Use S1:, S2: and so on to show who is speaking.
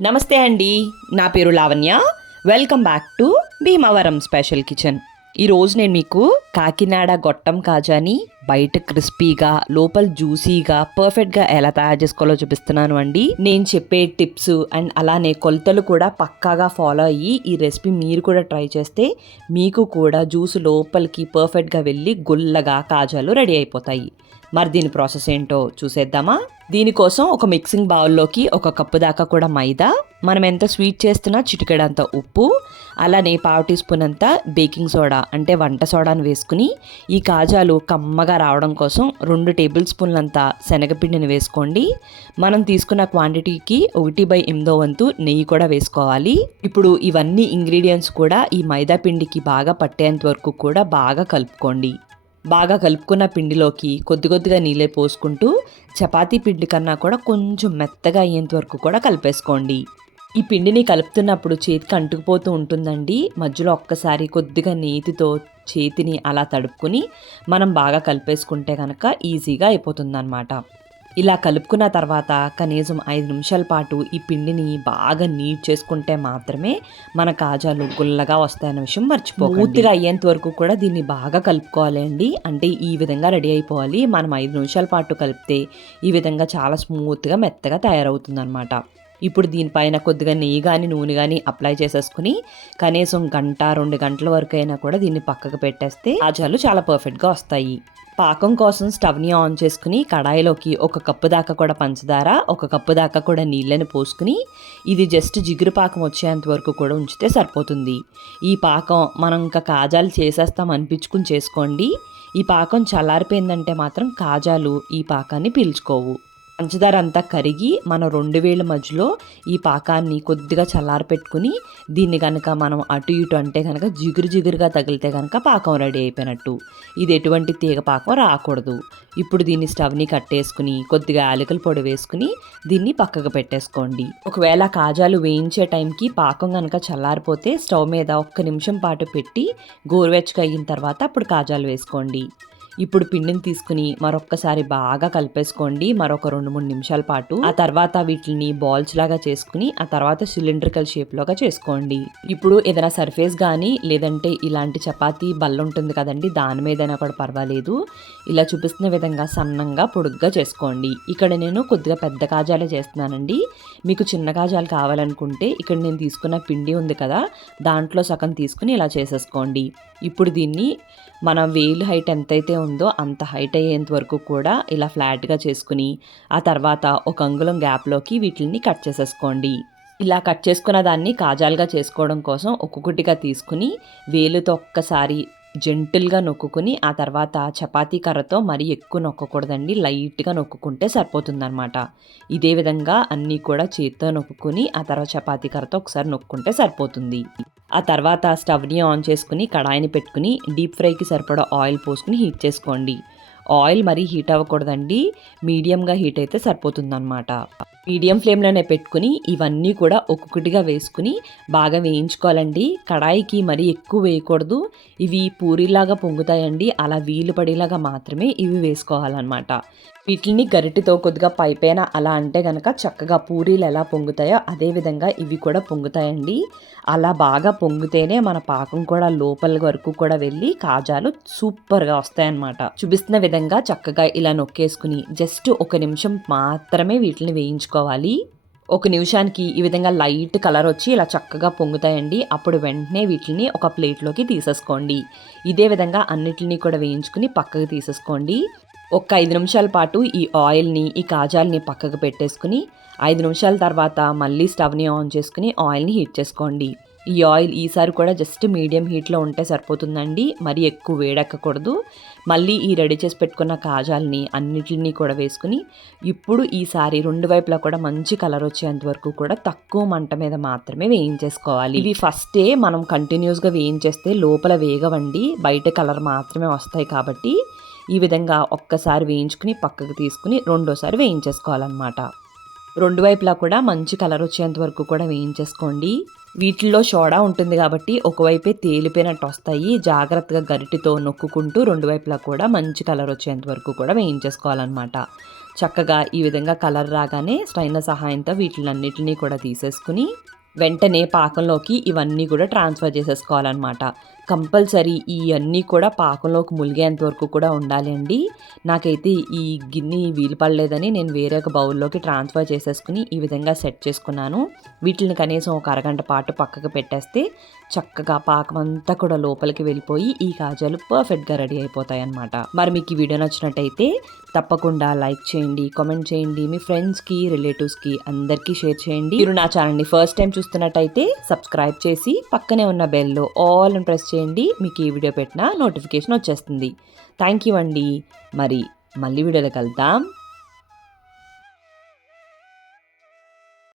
S1: నమస్తే అండి. నా పేరు Lavanya. Welcome back to Bhimavaram special kitchen ఈరోజు నేను మీకు కాకినాడ గొట్టం కాజాని బయట క్రిస్పీగా లోపల జ్యూసీగా పర్ఫెక్ట్గా ఎలా తయారు చేసుకోవాలో చూపిస్తున్నాను అండి. నేను చెప్పే టిప్స్ అండ్ అలానే కొలతలు కూడా పక్కాగా ఫాలో అయ్యి ఈ రెసిపీ మీరు కూడా ట్రై చేస్తే మీకు కూడా జ్యూస్ లోపలికి పర్ఫెక్ట్గా వెళ్ళి గుల్లగా కాజాలు రెడీ అయిపోతాయి. మరి దీని ప్రాసెస్ ఏంటో చూసేద్దామా? దీనికోసం ఒక మిక్సింగ్ బౌల్లోకి ఒక కప్పు దాకా కూడా మైదా మనం ఎంత స్వీట్ చేస్తున్నా చిటికెడంత ఉప్పు అలానే పావు టీ స్పూన్ అంత బేకింగ్ సోడా అంటే వంట సోడాను వేసుకుని ఈ కాజాలు కమ్మగా రావడం కోసం రెండు టేబుల్ స్పూన్లంత శనగపిండిని వేసుకోండి. మనం తీసుకున్న క్వాంటిటీకి ఒకటి బై ఎనిమిదో వంతు నెయ్యి కూడా వేసుకోవాలి. ఇప్పుడు ఇవన్నీ ఇంగ్రీడియంట్స్ కూడా ఈ మైదా పిండికి బాగా పట్టేంత వరకు కూడా బాగా కలుపుకోండి. బాగా కలుపుకున్న పిండిలోకి కొద్ది కొద్దిగా నీళ్ళే పోసుకుంటూ చపాతీ పిండి కన్నా కూడా కొంచెం మెత్తగా అయ్యేంత వరకు కూడా కలిపేసుకోండి. ఈ పిండిని కలుపుతున్నప్పుడు చేతికి అంటుకుపోతూ ఉంటుందండి. మధ్యలో ఒక్కసారి కొద్దిగా నేతితో చేతిని అలా తడుపుకుని మనం బాగా కలిపేసుకుంటే కనుక ఈజీగా అయిపోతుందన్నమాట. ఇలా కలుపుకున్న తర్వాత కనీసం ఐదు నిమిషాల పాటు ఈ పిండిని బాగా నీట్ చేసుకుంటే మాత్రమే మన కాజాలు గుల్లగా వస్తాయన్న విషయం మర్చిపోకండి. పూర్తిగా అయ్యేంత వరకు కూడా దీన్ని బాగా కలుపుకోవాలి అండి. అంటే ఈ విధంగా రెడీ అయిపోవాలి. మనం ఐదు నిమిషాల పాటు కలిపితే ఈ విధంగా చాలా స్మూత్గా మెత్తగా తయారవుతుంది ఇప్పుడు దీనిపైన కొద్దిగా నెయ్యి కానీ నూనె కానీ అప్లై చేసేసుకుని కనీసం గంట రెండు గంటల వరకు అయినా కూడా దీన్ని పక్కకు పెట్టేస్తే కాజాలు చాలా పర్ఫెక్ట్గా వస్తాయి. పాకం కోసం స్టవ్ని ఆన్ చేసుకుని కడాయిలోకి ఒక కప్పు దాకా కూడా పంచదార ఒక కప్పు దాకా కూడా నీళ్ళని పోసుకుని ఇది జస్ట్ జిగురు పాకం వచ్చేంత వరకు కూడా ఉంచితే సరిపోతుంది. ఈ పాకం మనం ఇంకా కాజాలు చేసేస్తాం అనిపించుకుని చేసుకోండి. ఈ పాకం చల్లారిపోయిందంటే మాత్రం కాజాలు ఈ పాకాన్ని పీల్చుకోవు. పంచదార అంతా కరిగి మన రెండు వేల మధ్యలో ఈ పాకాన్ని కొద్దిగా చల్లారి పెట్టుకుని దీన్ని కనుక మనం అటు ఇటు అంటే కనుక జిగురు జిగురుగా తగిలితే కనుక పాకం రెడీ అయిపోయినట్టు. ఇది ఎటువంటి తీగ పాకం రాకూడదు. ఇప్పుడు దీన్ని స్టవ్ని కట్టేసుకుని కొద్దిగా యాలకుల పొడి వేసుకుని దీన్ని పక్కకు పెట్టేసుకోండి. ఒకవేళ కాజాలు వేయించే టైంకి పాకం కనుక చల్లారిపోతే స్టవ్ మీద ఒక్క నిమిషం పాటు పెట్టి గోరువెచ్చగా అయిన తర్వాత అప్పుడు కాజాలు వేసుకోండి. ఇప్పుడు పిండిని తీసుకుని మరొక్కసారి బాగా కలిపేసుకోండి. మరొక రెండు మూడు నిమిషాల పాటు. ఆ తర్వాత వీటిని బాల్స్ లాగా చేసుకుని ఆ తర్వాత సిలిండ్రికల్ షేప్ లోగా చేసుకోండి. ఇప్పుడు ఏదైనా సర్ఫేస్ కానీ లేదంటే ఇలాంటి చపాతీ బల్ల ఉంటుంది కదండి దాని మీదైనా కూడా పర్వాలేదు. ఇలా చూపిస్తున్న విధంగా సన్నంగా పొడుగ్గా చేసుకోండి. ఇక్కడ నేను కొద్దిగా పెద్ద కాజాలే చేస్తున్నానండి. మీకు చిన్న కాజాలు కావాలనుకుంటే ఇక్కడ నేను తీసుకున్న పిండి ఉంది కదా దాంట్లో సగం తీసుకుని ఇలా చేసేసుకోండి. ఇప్పుడు దీన్ని మన వేలు హైట్ ఎంతైతే ఉందో అంత హైట్ అయ్యేంత వరకు కూడా ఇలా ఫ్లాట్గా చేసుకుని ఆ తర్వాత ఒక అంగుళం గ్యాప్లోకి వీటిని కట్ చేసేసుకోండి. ఇలా కట్ చేసుకున్న దాన్ని కాజాలుగా చేసుకోవడం కోసం ఒక్కొక్కటిగా తీసుకుని వేలుతో ఒక్కసారి జెంటిల్గా నొక్కుని ఆ తర్వాత చపాతీ కర్రతో మరీ ఎక్కువ నొక్కకూడదండి. లైట్గా నొక్కుంటే సరిపోతుందన్నమాట. ఇదే విధంగా అన్నీ కూడా చేత్తో నొక్కుని ఆ తర్వాత చపాతీ కర్రతో ఒకసారి నొక్కుంటే సరిపోతుంది. ఆ తర్వాత స్టవ్ని ఆన్ చేసుకుని కడాయిని పెట్టుకుని డీప్ ఫ్రైకి సరిపడా ఆయిల్ పోసుకుని హీట్ చేసుకోండి. ఆయిల్ మరీ హీట్ అవ్వకూడదండి. మీడియంగా హీట్ అయితే సరిపోతుందన్నమాట. మీడియం ఫ్లేమ్లోనే పెట్టుకుని ఇవన్నీ కూడా ఒక్కొక్కటిగా వేసుకుని బాగా వేయించుకోవాలండి. కడాయికి మరీ ఎక్కువ వేయకూడదు. ఇవి పూరిలాగా పొంగుతాయండి. అలా వీలు పడేలాగా మాత్రమే ఇవి వేసుకోవాలన్నమాట. వీటిని గరిటితో కొద్దిగా పైపైన అలా అంటే కనుక చక్కగా పూరీలు ఎలా పొంగుతాయో అదే విధంగా ఇవి కూడా పొంగుతాయండి. అలా బాగా పొంగితేనే మన పాకం కూడా లోపల వరకు కూడా వెళ్ళి కాజాలు సూపర్గా వస్తాయన్నమాట. చూపిస్తున్న విధంగా విధంగా చక్కగా ఇలా నొక్కేసుకుని జస్ట్ ఒక నిమిషం మాత్రమే వీటిని వేయించుకోవాలి. ఒక నిమిషానికి ఈ విధంగా లైట్ కలర్ వచ్చి ఇలా చక్కగా పొంగుతాయండి. అప్పుడు వెంటనే వీటిని ఒక ప్లేట్లోకి తీసేసుకోండి. ఇదే విధంగా అన్నిటిని కూడా వేయించుకుని పక్కకు తీసేసుకోండి. ఒక ఐదు నిమిషాల పాటు ఈ ఆయిల్ని ఈ కాజాల్ని పక్కకు పెట్టేసుకుని ఐదు నిమిషాల తర్వాత మళ్ళీ స్టవ్ని ఆన్ చేసుకుని ఆయిల్ని హీట్ చేసుకోండి. ఈ ఆయిల్ ఈసారి కూడా జస్ట్ మీడియం హీట్లో ఉంటే సరిపోతుందండి. మరి ఎక్కువ వేడెక్కకూడదు. మళ్ళీ ఈ రెడీ చేసి పెట్టుకున్న కాజాల్ని అన్నిటిని కూడా వేసుకుని ఇప్పుడు ఈసారి రెండు వైపులా కూడా మంచి కలర్ వచ్చేంత వరకు కూడా తక్కువ మంట మీద మాత్రమే వేయించేసుకోవాలి. ఇవి ఫస్టే మనం కంటిన్యూస్గా వేయించేస్తే లోపల వేగవండి. బయట కలర్ మాత్రమే వస్తాయి కాబట్టి ఈ విధంగా ఒక్కసారి వేయించుకుని పక్కకు తీసుకుని రెండోసారి వేయించేసుకోవాలన్నమాట. రెండు వైపులా కూడా మంచి కలర్ వచ్చేంత వరకు కూడా వేయించేసుకోండి. వీటిల్లో సోడా ఉంటుంది కాబట్టి ఒకవైపే తేలిపోయినట్టు వస్తాయి జాగ్రత్తగా గరిటితో నొక్కుకుంటూ రెండు వైపులా కూడా మంచి కలర్ వచ్చేంత వరకు కూడా వేయించేసుకోవాలన్నమాట. చక్కగా ఈ విధంగా కలర్ రాగానే స్ట్రైనర్ సహాయంతో వీటిలన్నిటినీ కూడా తీసేసుకుని వెంటనే పాకంలోకి ఇవన్నీ కూడా ట్రాన్స్ఫర్ చేసేసుకోవాలన్నమాట. కంపల్సరీ ఇవన్నీ కూడా పాకంలోకి ములిగేంత వరకు కూడా ఉండాలి అండి. నాకైతే ఈ గిన్నె వీలు పడలేదని నేను వేరే ఒక బౌల్లోకి ట్రాన్స్ఫర్ చేసేసుకుని ఈ విధంగా సెట్ చేసుకున్నాను. వీటిని కనీసం ఒక అరగంట పాటు పక్కకు పెట్టేస్తే చక్కగా పాకం అంతా కూడా లోపలికి వెళ్ళిపోయి ఈ కాజాలు పర్ఫెక్ట్గా రెడీ అయిపోతాయి అన్నమాట మరి మీకు ఈ వీడియో నచ్చినట్టయితే తప్పకుండా లైక్ చేయండి కామెంట్ చేయండి మీ ఫ్రెండ్స్కి రిలేటివ్స్కి అందరికీ షేర్ చేయండి. మీరు నా ఛానల్ని ఫస్ట్ టైం చూస్తున్నట్టయితే సబ్స్క్రైబ్ చేసి పక్కనే ఉన్న బెల్లో ఆల్ అని ప్రెస్ చేయండి. మీకు ఈ వీడియో పెట్టిన నోటిఫికేషన్ వచ్చేస్తుంది. థ్యాంక్ యూ అండి. మరి మళ్ళీ వీడియోలో కలుద్దాం.